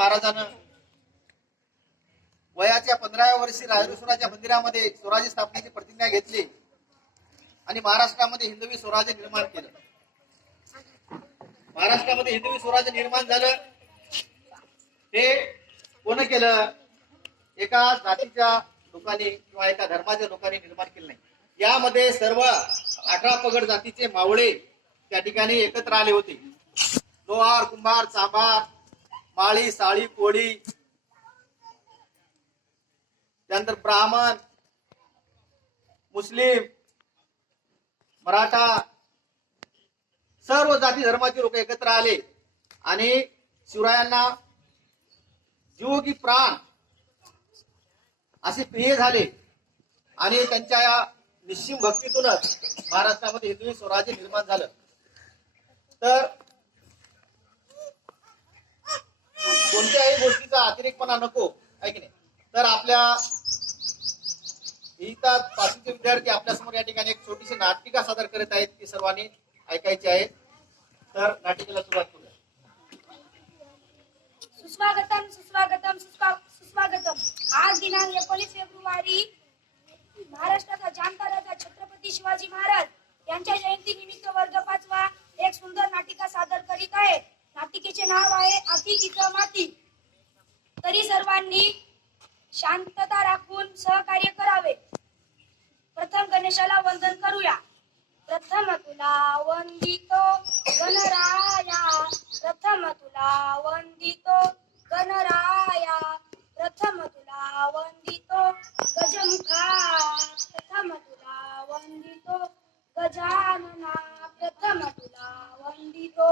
महाराजांना वयाच्या 15व्या वर्षी राजराजेश्वराच्या मंदिरामध्ये स्वराज्य स्थापनेची प्रतिज्ञा घेतली आणि महाराष्ट्रामध्ये हिंदवी स्वराज्य निर्माण केलं. महाराष्ट्रामध्ये हिंदवी स्वराज्य निर्माण झालं. हे कोण केलं? एका जातीच्या लोकांनी किंवा एका धर्माच्या लोकांनी निर्माण केलं नाही. यामध्ये सर्व 18 पगड जातीचे मावळे त्या ठिकाणी एकत्र आले होते. लोहार, कुंभार, चांभार, माळी, साळी, कोळी, त्यानंतर ब्राह्मण, मुस्लिम, मराठा, सर्व जाती धर्माचे लोक एकत्र आले आणि शिवरायांना जीव की प्राण असे प्रिय झाले आणि त्यांच्या या निश्चिम भक्तीतूनच महाराष्ट्रामध्ये हिंदवी स्वराज्य निर्माण झालं. तर कोणत्याही गोष्टीचा अतिरेकपणा नको, आहे की नाही? तर आपल्या इथं 5वीचे विद्यार्थी आपल्या समोर या ठिकाणी एक छोटीशी नाटिका सादर करत आहेत, ती सर्वांनी ऐकायची आहे. तर नाटिकेला सुरुवात करूया. सुस्वागतम सुस्वागतम सुस्वागतम. आज दिनांक 19 फेब्रुवारी महाराष्ट्राचा जाणता राजा छत्रपती शिवाजी महाराज यांच्या जयंती निमित्त वर्ग 5वा एक सुंदर नाटिका सादर करीत आहे. नाटिकेचे नाव आहे आती तिथं माती. तरी सर्वांनी शांतता राखून सहकार्य करावे. प्रथम गणेशाला वंदन करूया. प्रथम तुला वंदितो गणराया, प्रथम तुला वंदितो गणराया, प्रथम तुला वंदितो गजमुखा, प्रथम तुला वंदितो गजानना, प्रथम तुला वंदितो.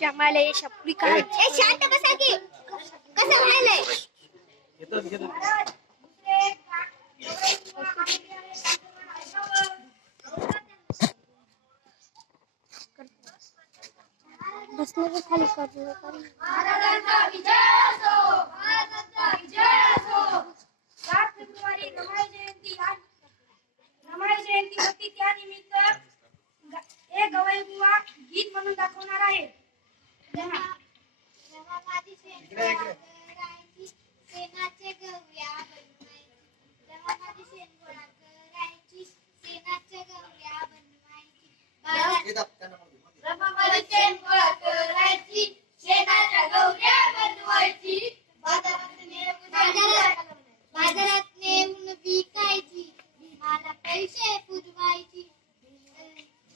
जमाले शपरी काय शांत बसा की कसं व्हायलंय बसले खाली कर महाराजांचा विजय असो महाराजांचा विजय असो 7 फेब्रुवारी रमाई जयंती होती त्यानिमित्त एक गवई बुवा गीत म्हणून दाखवणार आहे. रमाबादी शेणगोळा सेनाचे गवऱ्या बनवायची रमाबादी शेणगोळा करायची सेनाचे गवऱ्या बनवायची रमाबादी शेणगोळा करायची शेणाच्या गवऱ्या बनवायची बाजारात नेऊन विकायची भीमाला पैसे पुरवायची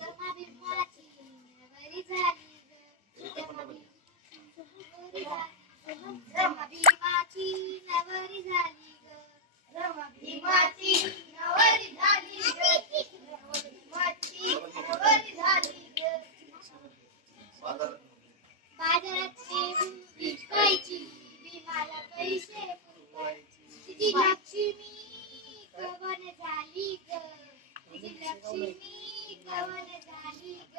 रमा भीमाची नवरी झाली रमा भीमाची नवरी झाली रमा भीमाची नवरी झाली भीमाची नवरी झाली बाजारात नेऊन विकायची भीमाला पैसे पुरवायची तिची लक्ष्मी कवन झाली ग तिची लक्ष्मी कवन झाली ग